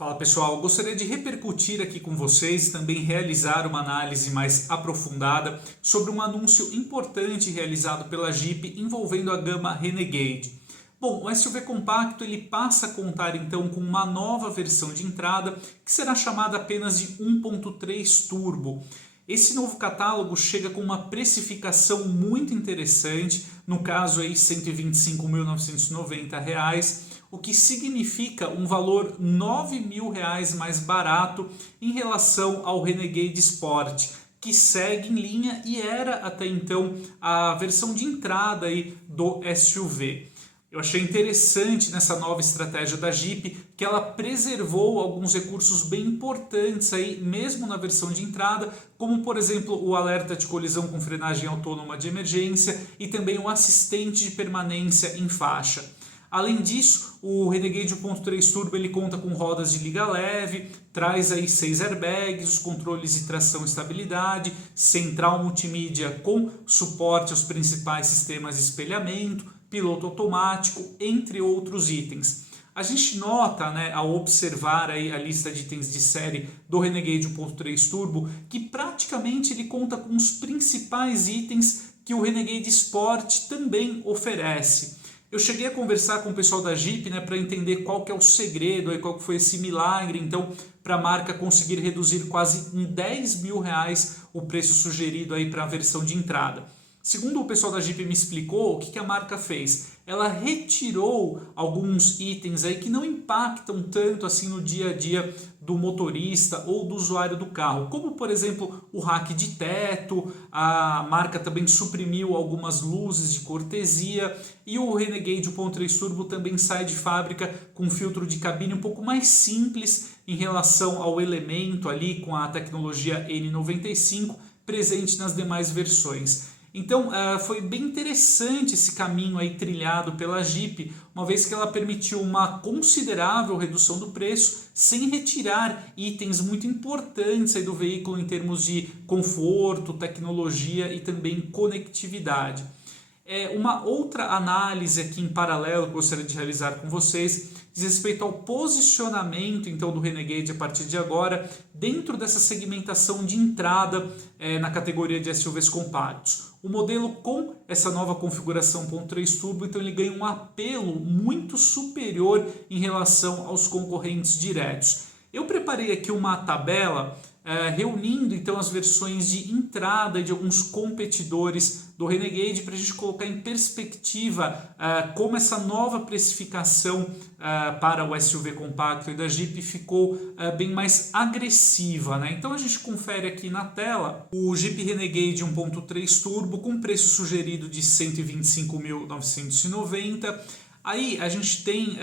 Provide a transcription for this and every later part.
Fala pessoal, gostaria de repercutir aqui com vocês e também realizar uma análise mais aprofundada sobre um anúncio importante realizado pela Jeep envolvendo a gama Renegade. Bom, o SUV compacto ele passa a contar então com uma nova versão de entrada que será chamada apenas de 1.3 Turbo. Esse novo catálogo chega com uma precificação muito interessante, no caso aí R$ 125.990, o que significa um valor R$ 9.000 mais barato em relação ao Renegade Sport, que segue em linha e era até então a versão de entrada aí do SUV. Eu achei interessante nessa nova estratégia da Jeep que ela preservou alguns recursos bem importantes aí, mesmo na versão de entrada, como por exemplo o alerta de colisão com frenagem autônoma de emergência e também o assistente de permanência em faixa. Além disso, o Renegade 1.3 Turbo ele conta com rodas de liga leve, traz aí 6 airbags, os controles de tração e estabilidade, central multimídia com suporte aos principais sistemas de espelhamento, piloto automático, entre outros itens. A gente nota, ao observar aí a lista de itens de série do Renegade 1.3 Turbo, que praticamente ele conta com os principais itens que o Renegade Sport também oferece. Eu cheguei a conversar com o pessoal da Jeep para entender qual que é o segredo, qual que foi esse milagre, então, para a marca conseguir reduzir quase em R$ 10.000 o preço sugerido para a versão de entrada. Segundo o pessoal da Jeep me explicou, o que a marca fez? Ela retirou alguns itens aí que não impactam tanto assim no dia a dia do motorista ou do usuário do carro, como por exemplo o rack de teto, a marca também suprimiu algumas luzes de cortesia e o Renegade 1.3 Turbo também sai de fábrica com um filtro de cabine um pouco mais simples em relação ao elemento ali com a tecnologia N95 presente nas demais versões. Então foi bem interessante esse caminho aí trilhado pela Jeep, uma vez que ela permitiu uma considerável redução do preço sem retirar itens muito importantes aí do veículo em termos de conforto, tecnologia e também conectividade. Uma outra análise aqui em paralelo que eu gostaria de realizar com vocês diz respeito ao posicionamento então do Renegade a partir de agora dentro dessa segmentação de entrada na categoria de SUVs compactos. O modelo com essa nova configuração 1.3 Turbo, então ele ganha um apelo muito superior em relação aos concorrentes diretos. Eu preparei aqui uma tabela reunindo então as versões de entrada de alguns competidores do Renegade para a gente colocar em perspectiva como essa nova precificação para o SUV compacto da Jeep ficou bem mais agressiva. Então a gente confere aqui na tela o Jeep Renegade 1.3 Turbo com preço sugerido de R$ 125.990. Aí a gente tem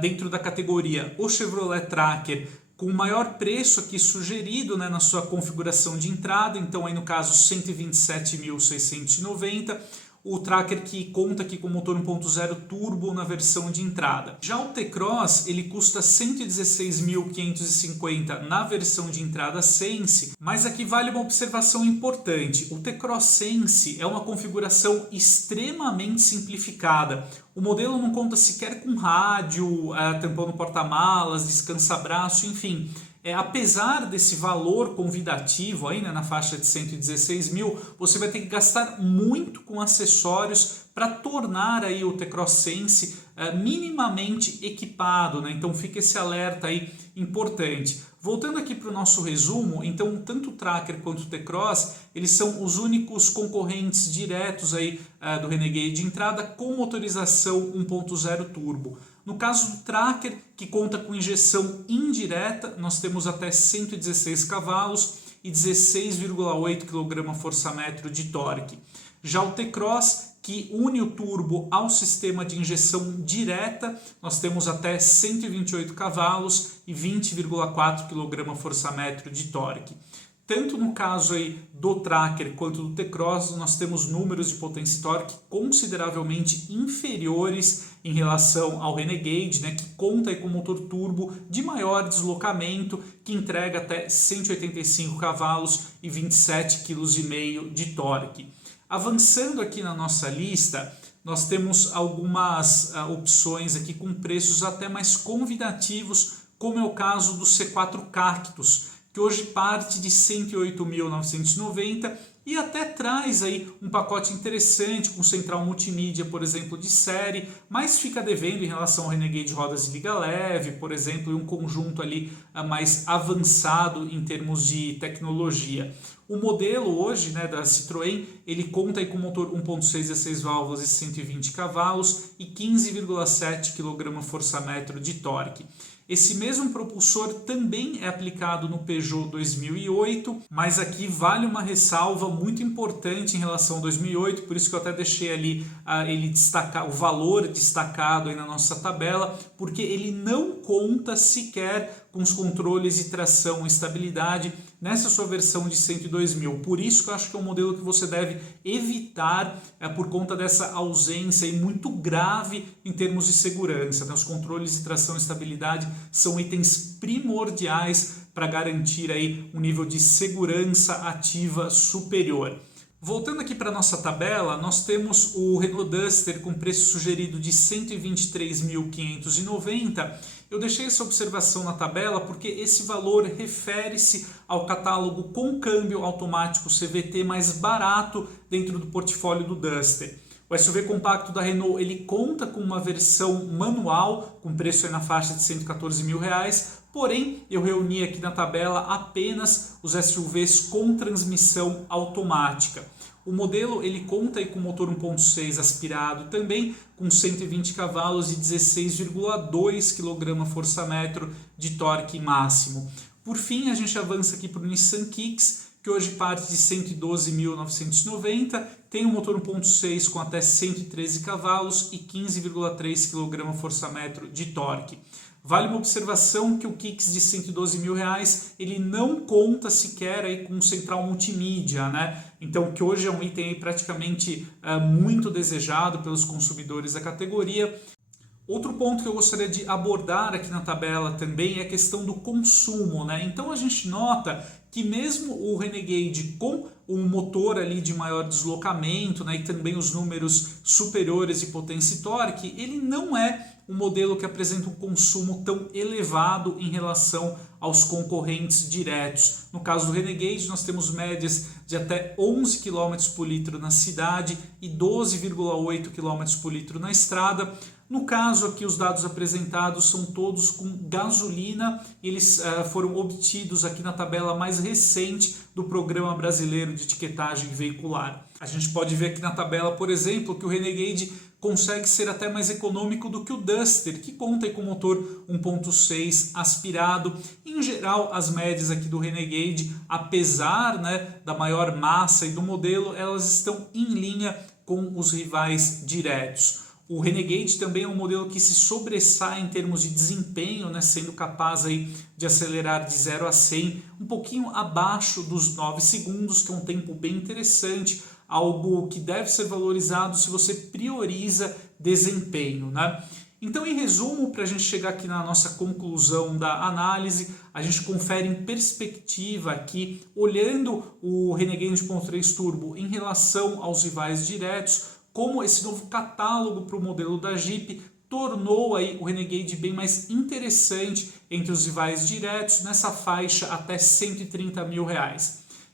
dentro da categoria o Chevrolet Tracker com o maior preço aqui sugerido na sua configuração de entrada, então aí no caso R$ 127.690, o Tracker que conta aqui com motor 1.0 turbo na versão de entrada. Já o T-Cross ele custa R$ 116.550 na versão de entrada Sense, mas aqui vale uma observação importante, o T-Cross Sense é uma configuração extremamente simplificada. O modelo não conta sequer com rádio, tampão no porta-malas, descansa-braço, enfim. Apesar desse valor convidativo aí, na faixa de 116 mil, você vai ter que gastar muito com acessórios para tornar aí o T-Cross Sense minimamente equipado. Então fica esse alerta aí importante. Voltando aqui para o nosso resumo, então tanto o Tracker quanto o T-Cross, eles são os únicos concorrentes diretos aí do Renegade de entrada com motorização 1.0 turbo. No caso do Tracker, que conta com injeção indireta, nós temos até 116 cavalos e 16,8 kgfm de torque. Já o T-Cross, que une o turbo ao sistema de injeção direta, nós temos até 128 cavalos e 20,4 kgfm de torque. Tanto no caso aí do Tracker quanto do T-Cross, nós temos números de potência e torque consideravelmente inferiores em relação ao Renegade, que conta aí com motor turbo de maior deslocamento, que entrega até 185 cavalos e 27,5 kg de torque. Avançando aqui na nossa lista, nós temos algumas opções aqui com preços até mais convidativos como é o caso do C4 Cactus, que hoje parte de 108.990 e até traz aí um pacote interessante com central multimídia, por exemplo, de série, mas fica devendo em relação ao Renegade rodas de liga leve, por exemplo, e um conjunto ali mais avançado em termos de tecnologia. O modelo hoje, né, da Citroën, ele conta aí com motor 1.6 a 6 válvulas e 120 cavalos e 15,7 kgfm de torque. Esse mesmo propulsor também é aplicado no Peugeot 2008, mas aqui vale uma ressalva muito importante em relação ao 2008, por isso que eu até deixei ali ele destacar, o valor destacado aí na nossa tabela, porque ele não conta sequer com os controles de tração e estabilidade nessa sua versão de 102.000. Por isso que eu acho que é um modelo que você deve evitar por conta dessa ausência aí muito grave em termos de segurança. Os controles de tração e estabilidade são itens primordiais para garantir aí um nível de segurança ativa superior. Voltando aqui para a nossa tabela, nós temos o Renault Duster com preço sugerido de 123.590. Eu deixei essa observação na tabela porque esse valor refere-se ao catálogo com câmbio automático CVT mais barato dentro do portfólio do Duster. O SUV compacto da Renault ele conta com uma versão manual com preço aí na faixa de R$114 mil, porém eu reuni aqui na tabela apenas os SUVs com transmissão automática. O modelo ele conta aí com motor 1.6 aspirado também com 120 cavalos e 16,2 kgfm de torque máximo. Por fim, a gente avança aqui para o Nissan Kicks, que hoje parte de 112.990, tem um motor 1.6 com até 113 cavalos e 15,3 kgfm de torque. Vale uma observação que o Kicks de R$112 mil, ele não conta sequer aí com central multimídia, né? Então, que hoje é um item aí praticamente muito desejado pelos consumidores da categoria. Outro ponto que eu gostaria de abordar aqui na tabela também é a questão do consumo, né? Então a gente nota que mesmo o Renegade com um motor ali de maior deslocamento, né, e também os números superiores de potência e torque, ele não é um modelo que apresenta um consumo tão elevado em relação aos concorrentes diretos. No caso do Renegade, nós temos médias de até 11 km por litro na cidade e 12,8 km por litro na estrada. No caso aqui, os dados apresentados são todos com gasolina, eles foram obtidos aqui na tabela mais recente do Programa Brasileiro de Etiquetagem Veicular. A gente pode ver aqui na tabela, por exemplo, que o Renegade consegue ser até mais econômico do que o Duster, que conta aí com motor 1.6 aspirado. Em geral, as médias aqui do Renegade, apesar, né, da maior massa e do modelo, elas estão em linha com os rivais diretos. O Renegade também é um modelo que se sobressai em termos de desempenho, né, sendo capaz aí de acelerar de 0 a 100 um pouquinho abaixo dos 9 segundos, que é um tempo bem interessante, algo que deve ser valorizado se você prioriza desempenho, né? Então, em resumo, para a gente chegar aqui na nossa conclusão da análise, a gente confere em perspectiva aqui, olhando o Renegade 1.3 Turbo em relação aos rivais diretos, como esse novo catálogo para o modelo da Jeep tornou aí o Renegade bem mais interessante entre os rivais diretos, nessa faixa até R$130 mil.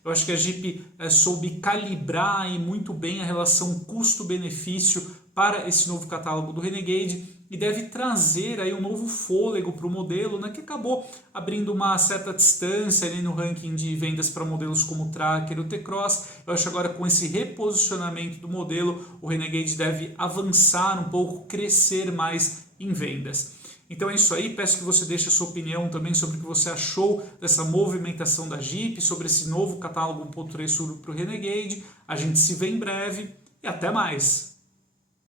Eu acho que a Jeep soube calibrar aí muito bem a relação custo-benefício para esse novo catálogo do Renegade e deve trazer aí um novo fôlego para o modelo, né, que acabou abrindo uma certa distância ali no ranking de vendas para modelos como o Tracker e o T-Cross. Eu acho que agora com esse reposicionamento do modelo, o Renegade deve avançar um pouco, crescer mais em vendas. Então é isso aí, peço que você deixe a sua opinião também sobre o que você achou dessa movimentação da Jeep, sobre esse novo catálogo 1.3 Turbo para o Renegade. A gente se vê em breve e até mais!